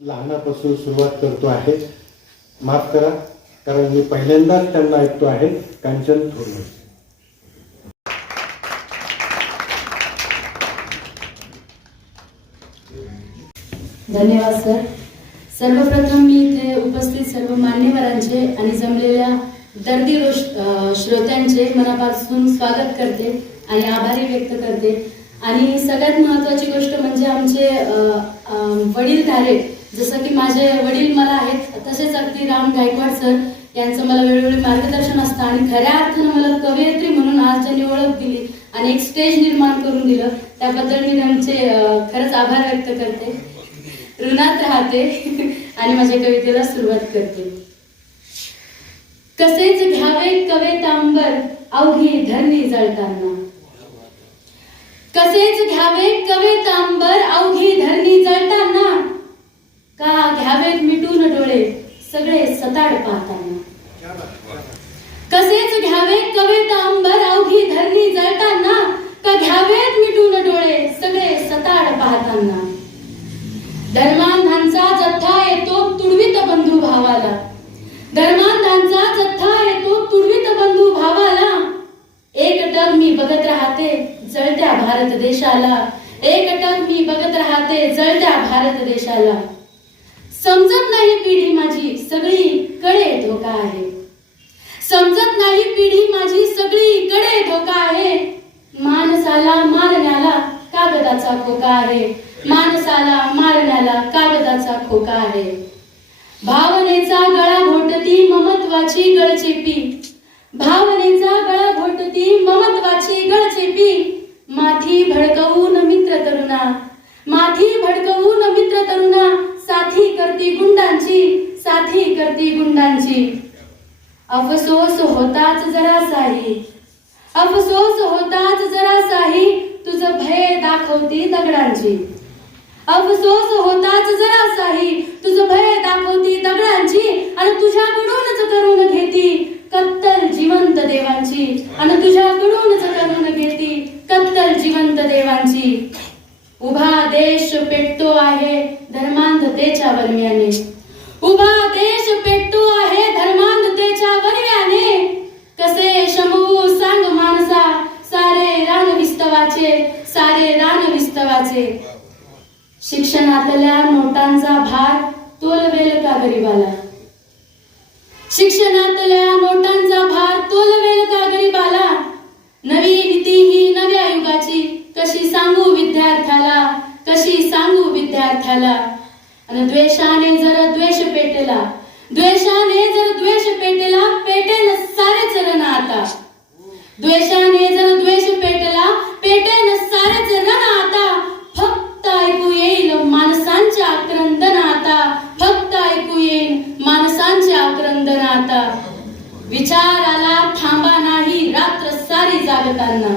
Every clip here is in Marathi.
लहानापासून सुरुवात करतो आहे. माफ करा कारण मी पहिल्यांदाच त्यांना ऐकतो आहे. कांचन थोरवे धन्यवाद सर. सर्वप्रथम मी इथे उपस्थित सर्व मान्यवरांचे आणि जमलेल्या दर्दी रोष- श्रोत्यांचे मनापासून स्वागत करते आणि आभारी व्यक्त करते. आणि सगळ्यात महत्वाची गोष्ट म्हणजे आमचे वडील धारे वडीलधारे जसं की माझे वडील मला आहेत तसेच अगदी राम गायकवाड सर यांचं मला वेळोवेळी मार्गदर्शन असतं आणि खऱ्या अर्थानं मला कवयित्री म्हणून आज ज्यांनी ओळख दिली आणि एक स्टेज निर्माण करून दिलं त्याबद्दल मी त्यांचे खरंच आभार व्यक्त करते. ऋणात राहते आणि माझ्या कवितेला सुरुवात करते. कसेच घ्यावे कवेतांबर अवघी धरणी जळताना. तसेच घ्यावे कवेतांबर अवघी धरणी जळताना का घ्यावेत मिटून डोळे सगळे सताड पाहताना. कसेच घ्यावे कवेतांबर अवघी धरणी जळताना का घ्यावेत मिटून डोळे सगळे सताड पाहताना. भारत देशाला. एकटक मी बघत राहते जळत्या भारत देशाला. समजत नाही पिढी माझी सगळी कडे धोका आहे. समजत नाही पिढी माझी सगळी कडे धोका आहे. माणसाला मारण्याला कागदाचा खोका आहे. माणसाला मारण्याला कागदाचा खोका आहे. भावनेचा गळा भडकवून मित्र तरुणा. माथी भडकवून मित्र तरुणा. साथी करती गुंडांची साथी करती गुंडांची. अफसोस होताच जरासाही अफसोस होताच जरासाही तुझं भय दाखवती दगडांची. अफसोस होताच जरासाही तुझं भय दाखवती दगडांची आणि तुझ्या करून घेती कत्तल जिवंत देवांची आणि तुझ्याकडूनच करून घेती कत्तल जिवंत देवांची उभा देश पेटतो आहे धर्मांधतेच्या वनव्याने उभा देश पेटतो आहे धर्मांधतेच्या वनव्याने कसे शमवू सांग माणसा सारे रान विस्तवाचे सारे रान विस्तवाचे. शिक्षणातल्या नोटांचा भार तोलवेल का गरीबाला? शिक्षणातल्या नोटांचा भार तोलवेल का गरीबाला? नवी नीती ही नव्या युगाची कशी सांगू विद्यार्थ्याला? कशी सांगू विद्यार्थ्याला? आणि द्वेषाने जर द्वेष पेटेला द्वेषाने जर द्वेष पेटेला पेटेल सारे चरण आता. द्वेषाने जर द्वेष पेटला पेटेल सारे चरण आता. फक्त ऐकू येईल माणसांचे आक्रंदन आता फक्त ऐकू येईल माणसांचे आक्रंदन आता विचाराला थांबा नाही रात्र सारी जागताना.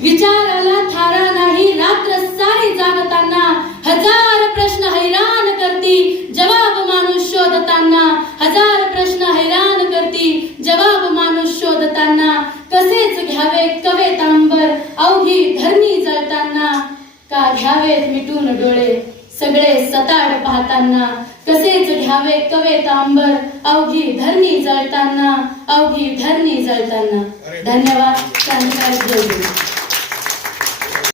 विचाराला थारा नाही रात्र सारी जागताना हजार प्रश्न हैराण करती जवाब माणूस शोधताना हजार प्रश्न हैराण करती जवाब माणूस शोधताना कसेच घ्यावे कवेतांबर अवघी धरणी जळताना का घ्यावेत मिटून डोळे? सगळे सताड पाहताना कसेच घ्यावे कवेतांबर अवघी धरणी जळताना अवघी धरणी जळताना. धन्यवाद.